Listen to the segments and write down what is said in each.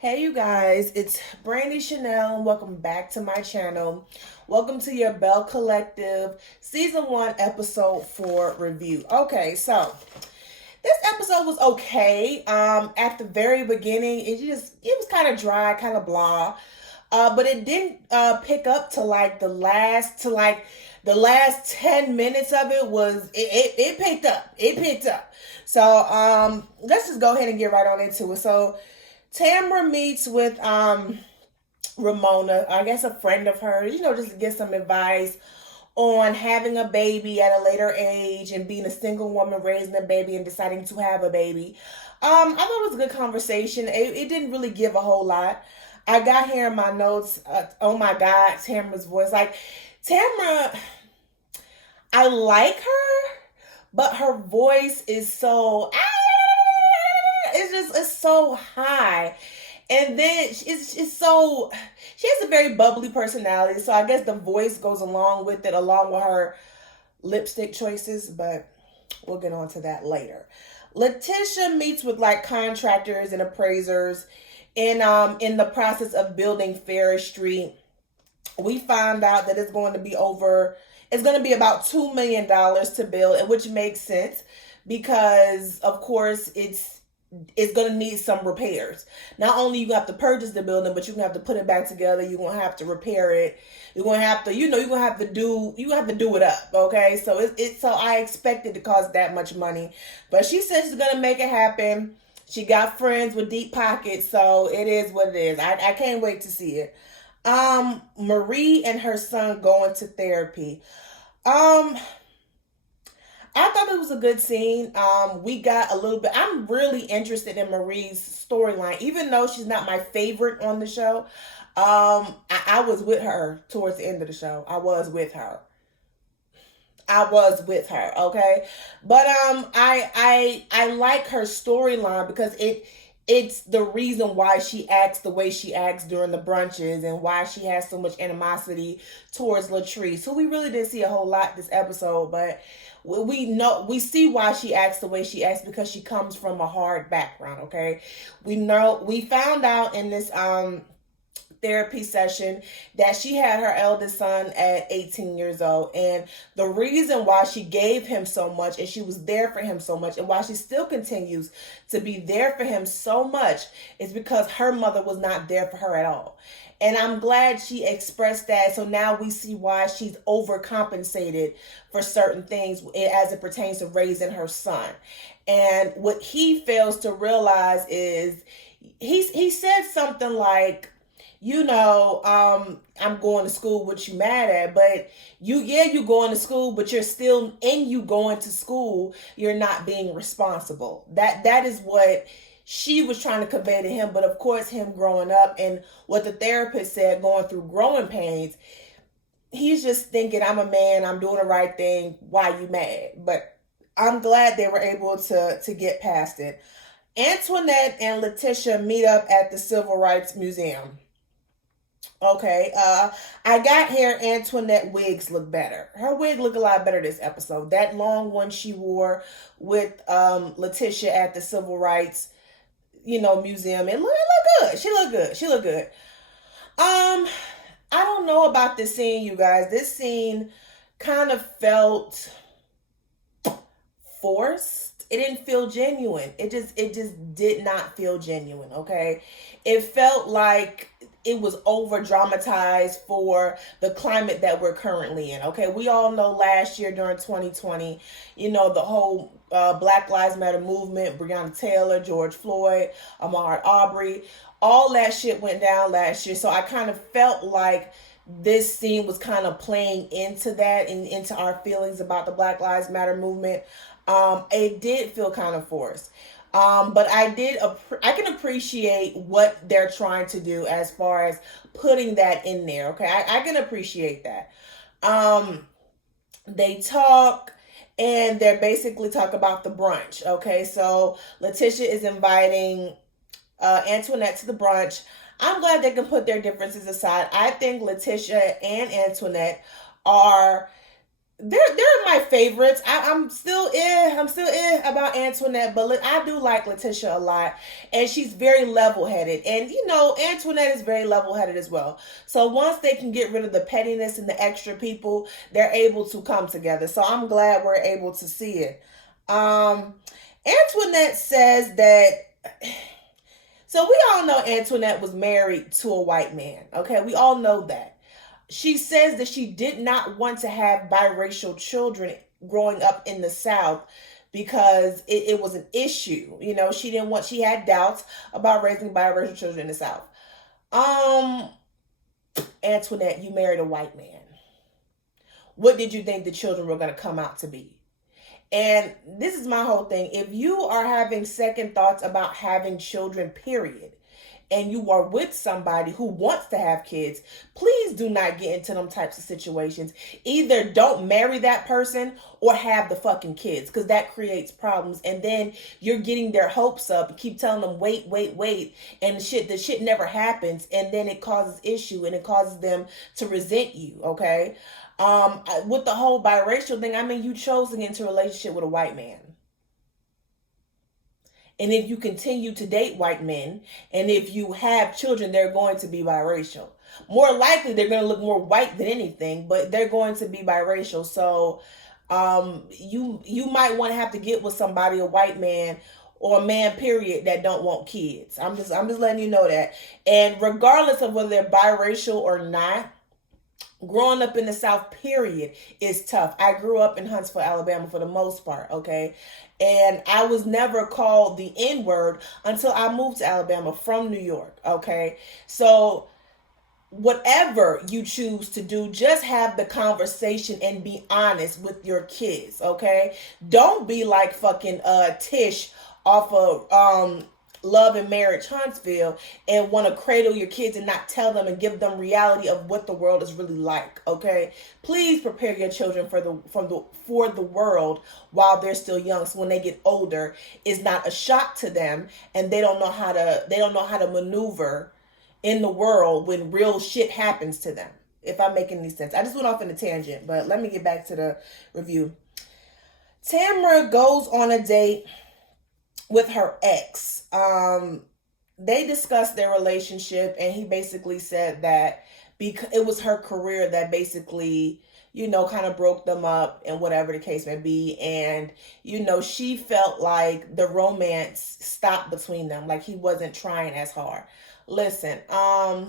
Hey you guys, it's Brandy Chanel and welcome back to my channel. Welcome to your Belle Collective Season 1 Episode 4 review. Okay, so this episode was okay. At the very beginning, it was kind of dry, kind of blah. But it didn't pick up to the last 10 minutes of it it picked up. It picked up. So let's just go ahead and get right on into it. So Tamra meets with Ramona, I guess a friend of hers, just to get some advice on having a baby at a later age and being a single woman raising a baby and deciding to have a baby. I thought it was a good conversation. It didn't really give a whole lot. I got here in my notes, oh my God, Tamra's voice. Like, Tamra, I like her, but her voice is so, it's so high. And then it's so, she has a very bubbly personality. So I guess the voice goes along with it, along with her lipstick choices, but we'll get on to that later. Letitia meets with like contractors and appraisers in the process of building Ferris Street. We found out that it's going to be about $2 million to build, and which makes sense because of course it's going to need some repairs. Not only you have to purchase the building, but you're going to have to put it back together. You're going to have to repair it. You're going to have to, you're going to have to do it up. Okay. So so I expected to cost that much money, but she said she's going to make it happen. She got friends with deep pockets. So it is what it is. I can't wait to see it. Marie and her son going to therapy. I thought it was a good scene. We got a little bit. I'm really interested in Marie's storyline, even though she's not my favorite on the show. I was with her towards the end of the show. I was with her. Okay, but I like her storyline because it's the reason why she acts the way she acts during the brunches and why she has so much animosity towards Latrice, who we really didn't see a whole lot this episode, but we see why she acts the way she acts because she comes from a hard background. Okay, we found out in this therapy session that she had her eldest son at 18 years old, and the reason why she gave him so much and she was there for him so much and why she still continues to be there for him so much is because her mother was not there for her at all. And I'm glad she expressed that. So now we see why she's overcompensated for certain things as it pertains to raising her son. And what he fails to realize is he said something like, I'm going to school, what you mad at, but you going to school, but you going to school, you're not being responsible. That is what she was trying to convey to him. But of course, him growing up and what the therapist said, going through growing pains, he's just thinking, I'm a man, I'm doing the right thing, why you mad? But I'm glad they were able to get past it. Antoinette and Letitia meet up at the Civil Rights Museum. Okay, I got here. Antoinette wigs look better. Her wig look a lot better this episode. That long one she wore with Letitia at the Civil Rights, museum. It look good. She looked good. She looked good. I don't know about this scene, you guys. This scene kind of felt forced. It didn't feel genuine. It just did not feel genuine. Okay, it felt like it was over dramatized for the climate that we're currently in. Okay, we all know last year during 2020, the whole Black Lives Matter movement, Breonna Taylor, George Floyd, Ahmaud Arbery, all that shit went down last year. So I kind of felt like this scene was kind of playing into that and into our feelings about the Black Lives Matter movement. It did feel kind of forced. But I can appreciate what they're trying to do as far as putting that in there. Okay, I can appreciate that. They talk and they're basically talk about the brunch. Okay, so Letitia is inviting Antoinette to the brunch. I'm glad they can put their differences aside. I think Letitia and Antoinette are they're my favorites. I'm still about Antoinette, but I do like Letitia a lot, and she's very level headed, and Antoinette is very level headed as well. So once they can get rid of the pettiness and the extra people, they're able to come together. So I'm glad we're able to see it. Antoinette says that. So we all know Antoinette was married to a white man. Okay, we all know that. She says that she did not want to have biracial children growing up in the South because it was an issue. She had doubts about raising biracial children in the South. Antoinette, you married a white man. What did you think the children were going to come out to be? And this is my whole thing. If you are having second thoughts about having children, period, and you are with somebody who wants to have kids, please do not get into them types of situations. Either don't marry that person or have the fucking kids, because that creates problems. And then you're getting their hopes up. You keep telling them, wait, and the shit never happens. And then it causes issue and it causes them to resent you, okay? With the whole biracial thing, I mean, you chose to get into a relationship with a white man. And if you continue to date white men, and if you have children, they're going to be biracial. More likely, they're going to look more white than anything, but they're going to be biracial. So, you might want to have to get with somebody, a white man or a man, period, that don't want kids. I'm just letting you know that. And regardless of whether they're biracial or not, growing up in the South, period, is tough. I grew up in Huntsville, Alabama for the most part, okay? And I was never called the N-word until I moved to Alabama from New York, okay? So whatever you choose to do, just have the conversation and be honest with your kids, okay? Don't be like fucking Tish off of Love and Marriage Huntsville and want to cradle your kids and not tell them and give them reality of what the world is really like, okay? Please prepare your children for the world while they're still young, so when they get older, it's not a shock to them and they don't know how to maneuver in the world when real shit happens to them. If I'm making any sense. I just went off in a tangent, but let me get back to the review. Tamara goes on a date with her ex. They discussed their relationship, and he basically said that because it was her career that basically, kind of broke them up and whatever the case may be. And, she felt like the romance stopped between them, like he wasn't trying as hard. Listen, I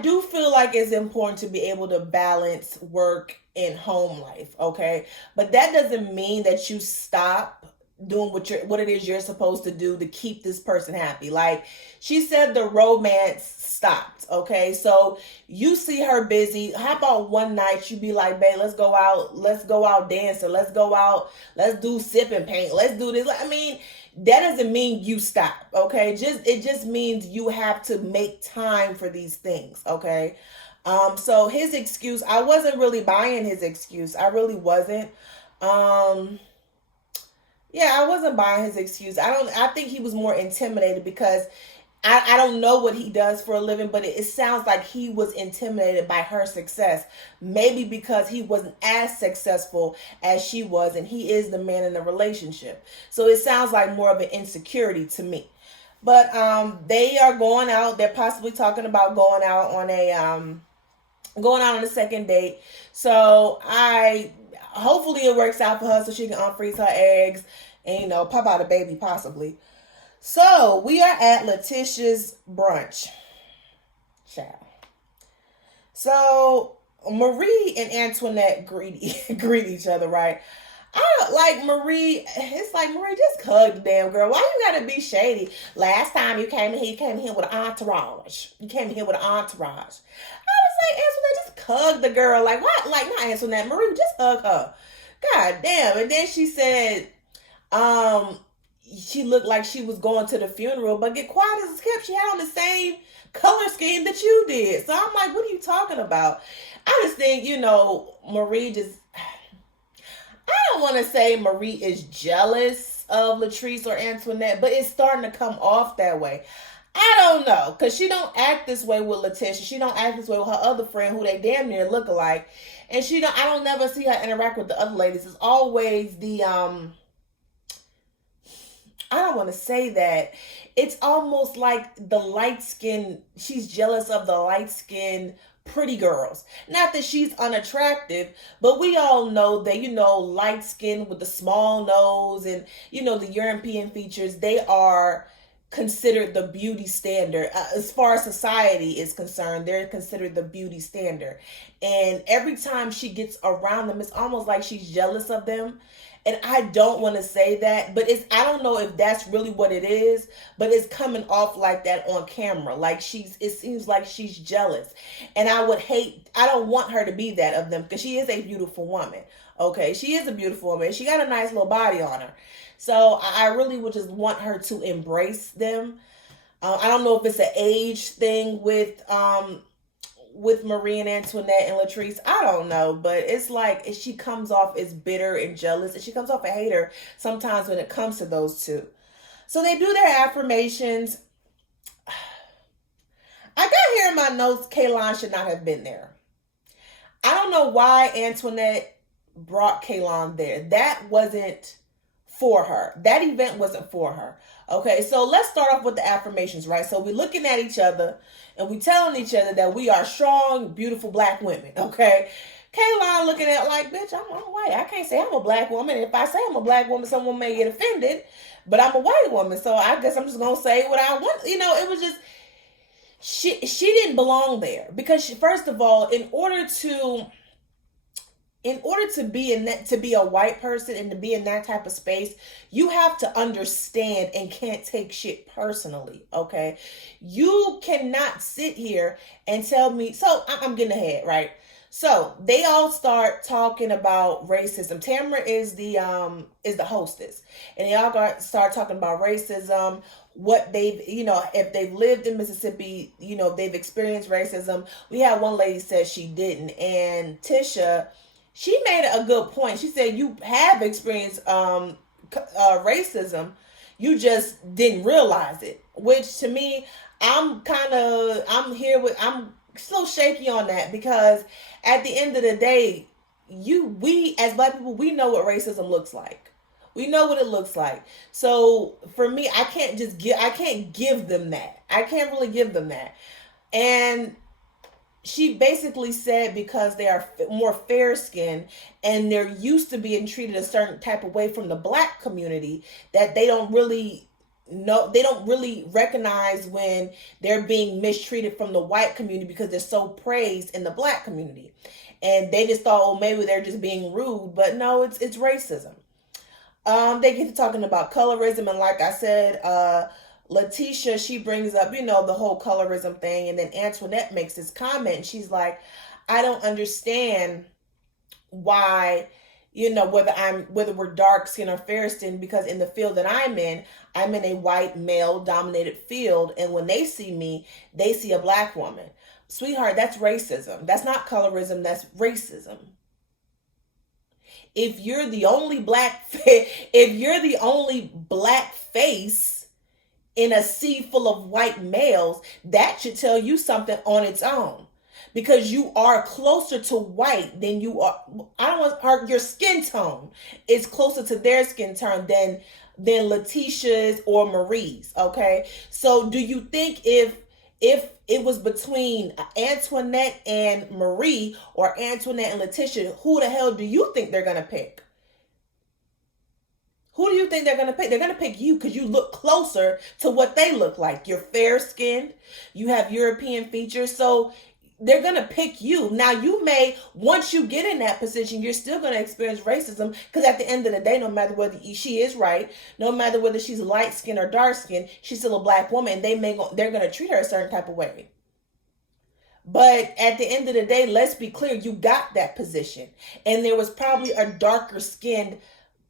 do feel like it's important to be able to balance work and home life, okay? But that doesn't mean that you stop doing what it is you're supposed to do to keep this person happy. Like she said, the romance stopped, okay? So you see her busy. How about one night you be like, babe, let's go out dancing, let's do sip and paint, let's do this. I mean, that doesn't mean you stop, okay? It just means you have to make time for these things, okay? So his excuse, I wasn't really buying his excuse. I really wasn't. Yeah, I wasn't buying his excuse. I think he was more intimidated because I don't know what he does for a living, but it sounds like he was intimidated by her success. Maybe because he wasn't as successful as she was, and he is the man in the relationship. So it sounds like more of an insecurity to me. But they are going out. They're possibly talking about going out on a second date. So hopefully it works out for her so she can unfreeze her eggs and, pop out a baby possibly. So we are at Letitia's brunch. Child. So Marie and Antoinette greet each other, right? I don't like Marie. It's like, Marie, just hug the damn girl. Why you gotta be shady? Last time you came in here with an entourage. You came in here with an entourage. I was like, Antoinette, just hug the girl. Like, what? Like, not Antoinette, Marie, just hug her. God damn. And then she said, she looked like she was going to the funeral, but get quiet as kept. She had on the same color scheme that you did. So I'm like, what are you talking about? I just think, Marie just, I don't want to say Marie is jealous of Latrice or Antoinette, but it's starting to come off that way. I don't know, cause she don't act this way with Letitia. She don't act this way with her other friend, who they damn near look alike, and she don't. I don't never see her interact with the other ladies. It's always the I don't want to say that. It's almost like the light skin. She's jealous of the light skin pretty girls. Not that she's unattractive, but we all know that, light skin with the small nose and, the European features, they are considered the beauty standard. As far as society is concerned, they're considered the beauty standard. And every time she gets around them, it's almost like she's jealous of them. And I don't want to say that, but I don't know if that's really what it is, but it's coming off like that on camera. Like it seems like she's jealous. And I don't want her to be that of them, because she is a beautiful woman. Okay. She is a beautiful woman. She got a nice little body on her. So I really would just want her to embrace them. I don't know if it's an age thing with Marie and Antoinette and Latrice. I don't know, but it's like she comes off as bitter and jealous, and she comes off a hater sometimes when it comes to those two. So they do their affirmations. I got here in my notes, Kaylon should not have been there. I don't know why Antoinette brought Kaylon there. That wasn't for her. That event wasn't for her. Okay, so let's start off with the affirmations, right? So we're looking at each other and we telling each other that we are strong, beautiful black women, okay? Kaylon looking at like, bitch, I'm white. I can't say I'm a black woman. If I say I'm a black woman, someone may get offended, but I'm a white woman, so I guess I'm just going to say what I want. It was just, she didn't belong there, because first of all, in order to be a white person and to be in that type of space, you have to understand and can't take shit personally. Okay, you cannot sit here and tell me. So I'm getting ahead, right? So they all start talking about racism. Tamara is the hostess, and they all start talking about racism. What they've, if they've lived in Mississippi, they've experienced racism. We had one lady said she didn't, and Tisha, she made a good point. She said, you have experienced racism, you just didn't realize it. Which to me, I'm so shaky on that, because at the end of the day, we as black people, we know what racism looks like. We know what it looks like. So for me, I can't give them that. I can't really give them that. And she basically said because they are more fair skinned and they're used to being treated a certain type of way from the black community, that they don't really recognize when they're being mistreated from the white community, because they're so praised in the black community. And they just thought, oh, maybe they're just being rude, but no, it's racism. They get to talking about colorism, and like I said, Letitia, she brings up, the whole colorism thing. And then Antoinette makes this comment, and she's like, I don't understand why, whether we're dark skin or fair skin, because in the field that I'm in a white male dominated field. And when they see me, they see a black woman. Sweetheart, that's racism. That's not colorism. That's racism. If you're the only black face in a sea full of white males, that should tell you something on its own, because you are closer to white than you are. Your skin tone is closer to their skin tone than Letitia's or Marie's. Okay, so do you think if it was between Antoinette and Marie or Antoinette and Letitia, who the hell do you think they're gonna pick? Who do you think they're going to pick? They're going to pick you because you look closer to what they look like. You're fair-skinned. You have European features. So they're going to pick you. Now, you may, once you get in that position, you're still going to experience racism, because at the end of the day, no matter whether she is right, no matter whether she's light-skinned or dark-skinned, she's still a black woman, and they're going to treat her a certain type of way. But at the end of the day, let's be clear, you got that position. And there was probably a darker-skinned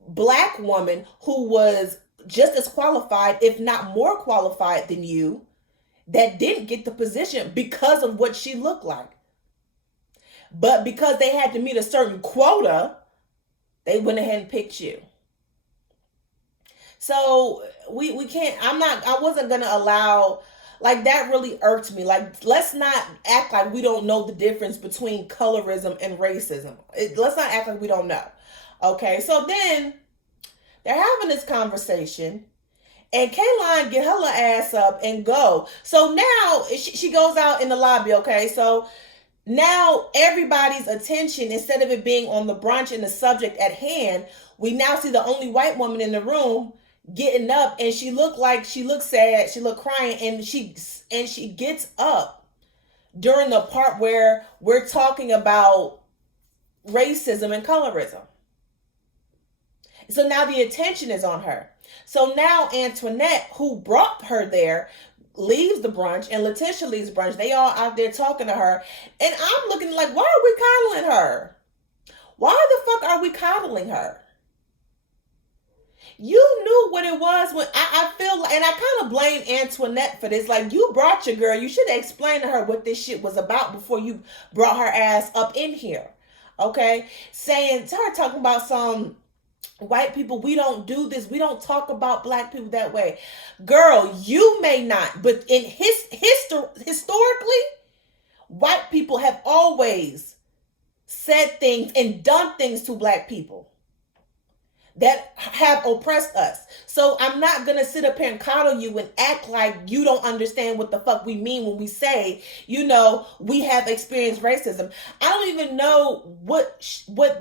black woman who was just as qualified, if not more qualified than you, that didn't get the position because of what she looked like. But because they had to meet a certain quota, they went ahead and picked you. So we can't, I wasn't going to allow Like, that really irked me. Like, let's not act like we don't know the difference between colorism and racism. Let's not act like we don't know. Okay, so then they're having this conversation, and Kayline get her little ass up and go. So now she goes out in the lobby, okay? So now everybody's attention, instead of it being on the brunch and the subject at hand, we now see the only white woman in the room getting up, and she looked sad, she looked crying, and she gets up during the part where we're talking about racism and colorism. So now the attention is on her. So now Antoinette, who brought her there, leaves the brunch, and Letitia leaves brunch. They all out there talking to her, and I'm looking like, why are we coddling her? Why the fuck are we coddling her? You knew what it was when I feel like, and I kind of blame Antoinette for this. Like, you brought your girl, you should have explained to her what this shit was about before you brought her ass up in here. Okay? Saying to her, talking about some white people, we don't do this, we don't talk about black people that way. Girl, you may not, but in historically, white people have always said things and done things to black people that have oppressed us. So I'm not gonna sit up here and coddle you and act like you don't understand what the fuck we mean when we say, we have experienced racism. I don't even know what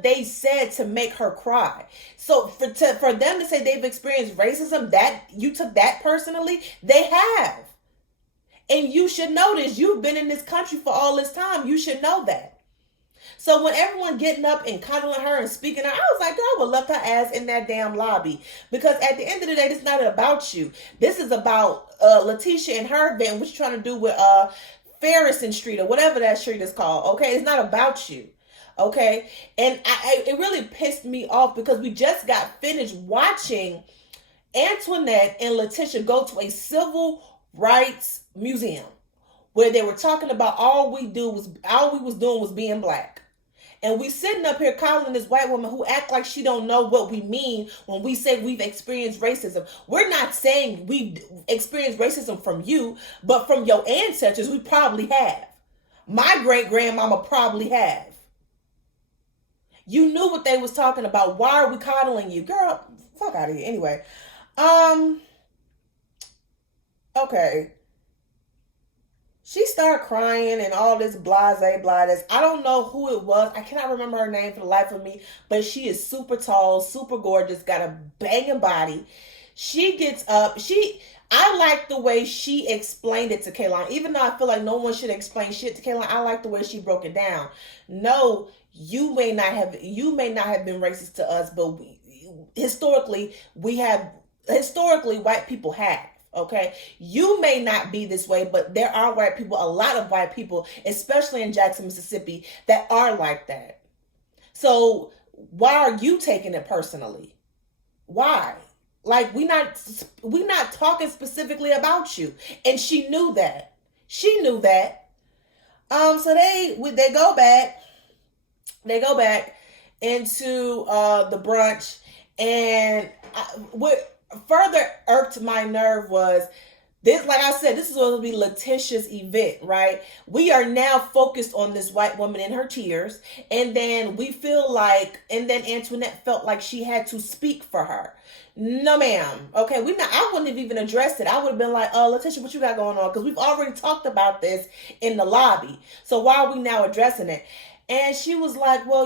they said to make her cry. So for them to say they've experienced racism, that you took that personally, they have. And you should know this. You've been in this country for all this time. You should know that. So when everyone getting up and coddling her and speaking her, I was like, girl, I would left her ass in that damn lobby. Because at the end of the day, this is not about you. This is about Letitia and her event, what she's trying to do with Ferrison Street or whatever that street is called. Okay, it's not about you. Okay, and it really pissed me off because we just got finished watching Antoinette and Letitia go to a civil rights museum where they were talking about all we was doing was being black. And we sitting up here calling this white woman who act like she don't know what we mean when we say we've experienced racism. We're not saying we've experienced racism from you, but from your ancestors, we probably have. My great-grandmama probably have. You knew what they was talking about. Why are we coddling you? Girl, fuck out of here. Anyway. Okay. She started crying and all this blase. I don't know who it was. I cannot remember her name for the life of me. But she is super tall, super gorgeous, got a banging body. She gets up. I like the way she explained it to Kayline. Even though I feel like no one should explain shit to Kayline, I like the way she broke it down. No, you may not have been racist to us, but historically, white people have. Okay, you may not be this way, but there are white people, a lot of white people, especially in Jackson, Mississippi, that are like that. So why are you taking it personally? Why? Like, we not talking specifically about you, and she knew that. So they go back into the brunch, and what further irked my nerve was this. Like I said, this is going to be Letitia's event, right? We are now focused on this white woman in her tears, and then and then Antoinette felt like she had to speak for her. No, ma'am. Okay, I wouldn't have even addressed it. I would have been like, Letitia, what you got going on? Because we've already talked about this in the lobby. So why are we now addressing it? And she was like, well,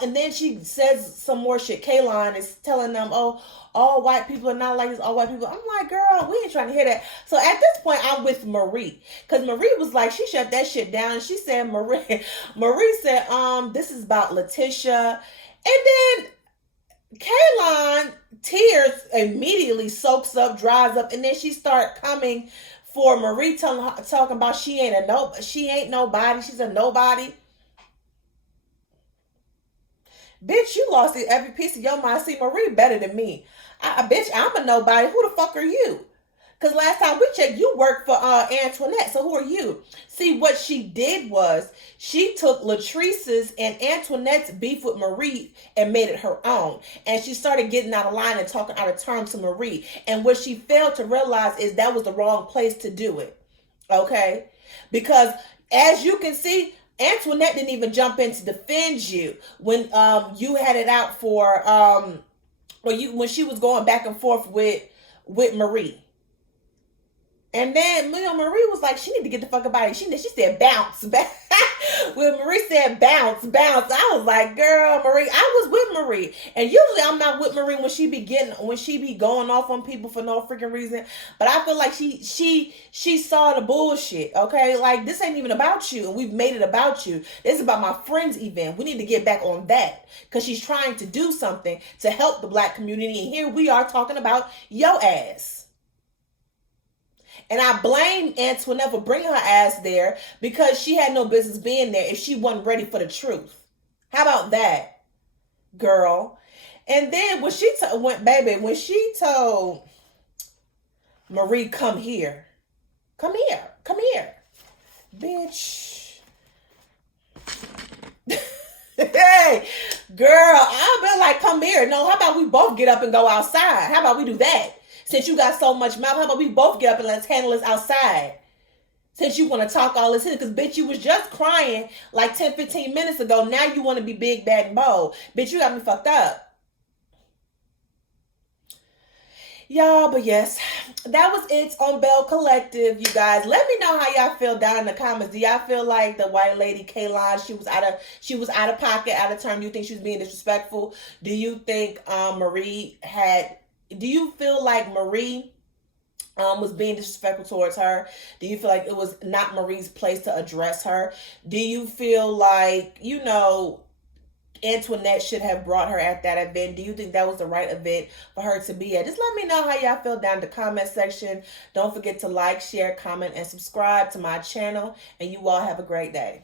and then she says some more shit. Kayline is telling them, all white people are not like this, all white people. I'm like, girl, we ain't trying to hear that. So at this point, I'm with Marie. Because Marie was like, she shut that shit down. She said, Marie said, this is about Letitia. And then Kayline, tears immediately soaks up, dries up, and then she start coming for Marie, talking about she ain't nobody, she's a nobody. Bitch, you lost every piece of your mind. See, Marie better than me. Bitch, I'm a nobody. Who the fuck are you? Because last time we checked, you worked for Antoinette. So who are you? See, what she did was she took Latrice's and Antoinette's beef with Marie and made it her own. And she started getting out of line and talking out of turn to Marie. And what she failed to realize is that was the wrong place to do it. Okay? Because as you can see, Antoinette didn't even jump in to defend you when you had it out for when she was going back and forth with Marie. And then Marie was like, she need to get the fuck up out of here. She said bounce back. When Marie said bounce, bounce, I was like, girl, Marie, I was with Marie. And usually I'm not with Marie when she be going off on people for no freaking reason. But I feel like she saw the bullshit. Okay, like this ain't even about you, and we've made it about you. This is about my friend's event. We need to get back on that because she's trying to do something to help the black community, and here we are talking about your ass. And I blame Antoinette for bringing her ass there because she had no business being there if she wasn't ready for the truth. How about that, girl? And then when when she told Marie, come here, bitch. Hey, girl, I've been like, come here. No, how about we both get up and go outside? How about we do that? Since you got so much mouth, how about we both get up and let's handle this outside? Since you want to talk all this here, because bitch, you was just crying like 10, 15 minutes ago. Now you want to be big, bad, and bold. Bitch, you got me fucked up. Y'all, but yes, that was it on Belle Collective, you guys. Let me know how y'all feel down in the comments. Do y'all feel like the white lady Kaylon, she was out of pocket, out of turn? Do you think she was being disrespectful? Do you think do you feel like Marie was being disrespectful towards her? Do you feel like it was not Marie's place to address her? Do you feel like, Antoinette should have brought her at that event? Do you think that was the right event for her to be at? Just let me know how y'all feel down in the comment section. Don't forget to like, share, comment, and subscribe to my channel. And you all have a great day.